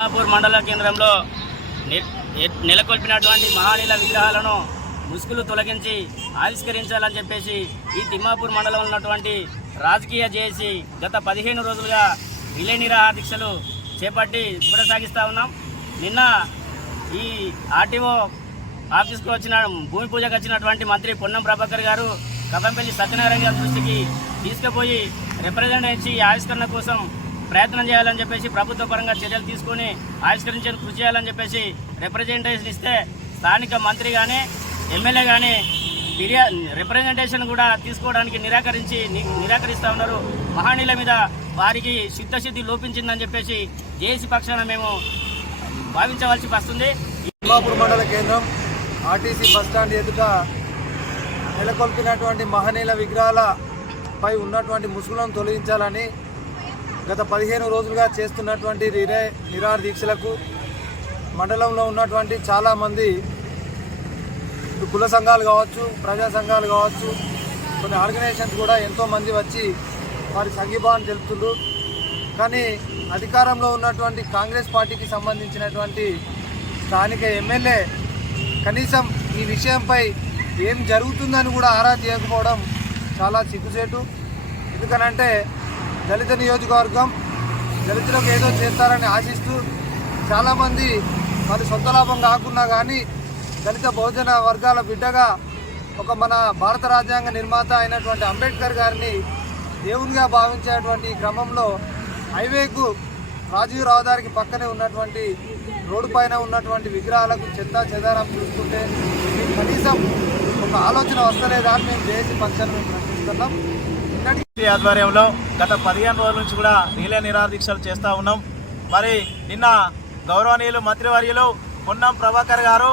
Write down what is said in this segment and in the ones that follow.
మహాపూర్ మండల కేంద్రంలో నెలకొల్పినటువంటి మహానీల విగ్రహాలను ముసుగులు తొలగించి ఆవిష్కరించాలని చెప్పేసి ఈ తిమ్మాపూర్ మండలంలో ఉన్నటువంటి రాజకీయ జేఏసీ గత పదిహేను రోజులుగా విలే నిరాహార దీక్షలు చేపట్టి కొనసాగిస్తూ ఉన్నాం. నిన్న ఈ ఆర్టీఓ ఆఫీస్కు వచ్చిన భూమి పూజకు వచ్చినటువంటి మంత్రి పొన్నం ప్రభాకర్ గారు కబంపల్లి సత్యనారాయణ గారి దృష్టికి తీసుకుపోయి రిప్రజెంటేషన్ ఈ ఆవిష్కరణ కోసం ప్రయత్నం చేయాలని చెప్పేసి ప్రభుత్వ పరంగా చర్యలు తీసుకొని ఆవిష్కరించేందుకు కృషి చేయాలని చెప్పేసి రిప్రజెంటేషన్ ఇస్తే స్థానిక మంత్రి కానీ ఎమ్మెల్యే కానీ ఫిర్యా రిప్రజెంటేషన్ కూడా తీసుకోవడానికి నిరాకరించి నిరాకరిస్తూ ఉన్నారు. మహానీల మీద వారికి సిద్ధశుద్ధి లోపించిందని చెప్పేసి జేసీ పక్షాన మేము భావించవలసి వస్తుంది. తిమ్మాపూర్ మండల కేంద్రం ఆర్టీసీ బస్టాండ్ ఎదుట నెలకొల్పినటువంటి మహనీయుల విగ్రహాలపై ఉన్నటువంటి ముసుగులను తొలగించాలని గత పదిహేను రోజులుగా చేస్తున్నటువంటి రిరే నిరాహార దీక్షలకు మండలంలో ఉన్నటువంటి చాలామంది కుల సంఘాలు కావచ్చు ప్రజా సంఘాలు కావచ్చు కొన్ని ఆర్గనైజేషన్స్ కూడా ఎంతోమంది వచ్చి వారి సంఘీభావం తెలుపుతుండ్రు. కానీ అధికారంలో ఉన్నటువంటి కాంగ్రెస్ పార్టీకి సంబంధించినటువంటి స్థానిక ఎమ్మెల్యే కనీసం ఈ విషయంపై ఏం జరుగుతుందని కూడా ఆరా చేయకపోవడం చాలా సిగ్గుచేటు. ఎందుకనంటే దళిత నియోజకవర్గం దళితులకు ఏదో చేస్తారని ఆశిస్తూ చాలామంది మరి సొంత లాభం కాకుండా కానీ దళిత బహుజన వర్గాల బిడ్డగా ఒక మన భారత రాజ్యాంగ నిర్మాత అయినటువంటి అంబేద్కర్ గారిని దేవునిగా భావించేటువంటి క్రమంలో హైవేకు రాజీవ్ రహదారికి పక్కనే ఉన్నటువంటి రోడ్డు పైన ఉన్నటువంటి విగ్రహాలకు చెత్త చెదారం చూసుకుంటే కనీసం ఒక ఆలోచన వస్తలేదా అని మేము చేసి పక్షాన్ని మేము ప్రశ్నిస్తున్నాం. ఆధ్వర్యంలో గత పదిహేను రోజుల నుంచి కూడా నీలే నిరాదీక్షలు చేస్తూ ఉన్నాం. మరి నిన్న గౌరవనీయులు మంత్రివర్యులు పొన్నం ప్రభాకర్ గారు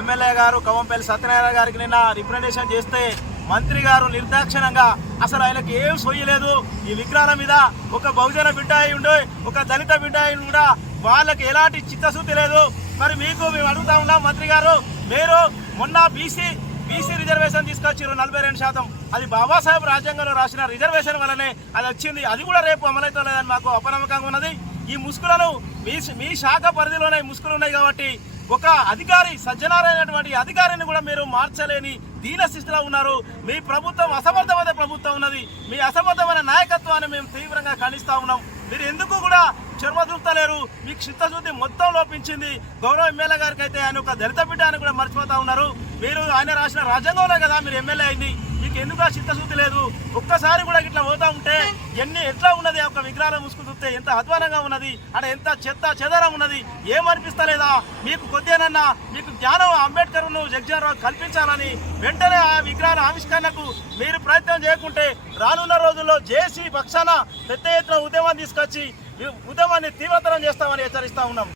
ఎమ్మెల్యే గారు కవంపల్లి సత్యనారాయణ గారికి నిన్న రిప్రజెంటేషన్ చేస్తే మంత్రి గారు నిర్దాక్షిణంగా అసలు ఆయనకు ఏం సొయ్యలేదు ఈ విగ్రహాల మీద ఒక బహుజన బిడ్డ అయి ఉండి ఒక దళిత బిడ్డ అయి కూడా వాళ్ళకి ఎలాంటి చిత్తశుద్ధి లేదు. మరి మీకు మేము అడుగుతా ఉన్నాం మంత్రి గారు మీరు మొన్న బీసీ రిజర్వేషన్ తీసుకొచ్చారు నలభై రెండు శాతం. అది బాబాసాహెబ్ రాజ్యాంగంలో రాసిన రిజర్వేషన్ వల్లనే అది వచ్చింది. అది కూడా రేపు అమలైతే లేదని మాకు అపనమ్మకంగా ఉన్నది. ఈ ముసుగులను మీ మీ శాఖ పరిధిలోనే ముసుగులు ఉన్నాయి కాబట్టి ఒక అధికారి సజ్జనారైనటువంటి అధికారిని కూడా మీరు మార్చలేని దీన స్థితిలో ఉన్నారు. మీ ప్రభుత్వం అసమర్థమైన ప్రభుత్వం ఉన్నది. మీ అసమర్థమైన నాయకత్వాన్ని మేము తీవ్రంగా ఖండిస్తా ఉన్నాం. మీరు ఎందుకు కూడా చర్మ మీకు చిత్తశుద్ధి మొత్తం లోపించింది. గౌరవ ఎమ్మెల్యే గారికి అయితే ఆయన ఒక దళిత బిడ్డ అని కూడా మర్చిపోతా ఉన్నారు. మీరు ఆయన రాసిన రాజ్యాంగంలో కదా మీరు ఎమ్మెల్యే అయింది. మీకు ఎందుకు ఆ చిత్తశుద్ధి లేదు? ఒక్కసారి కూడా ఇట్లా పోతా ఉంటే ఎన్ని ఎట్లా ఉన్నది? ఒక విగ్రహాలు ముసుగు చూస్తే ఎంత అధ్వానంగా ఉన్నది? అంటే ఎంత చెత్త చెదరం ఉన్నది? ఏమనిపిస్తలేదా? మీకు కొద్దిగానన్నా మీకు జ్ఞానం అంబేద్కర్ను ను కల్పించాలని వెంటనే ఆ విగ్రహాల ఆవిష్కరణకు మీరు ప్రయత్నం చేయకుంటే రానున్న రోజుల్లో జేసీ పక్షాన పెద్ద ఎత్తున ఉద్యమం తీసుకొచ్చి ఉద్యమాన్ని తీవ్రతరం చేస్తామని హెచ్చరిస్తా ఉన్నాం.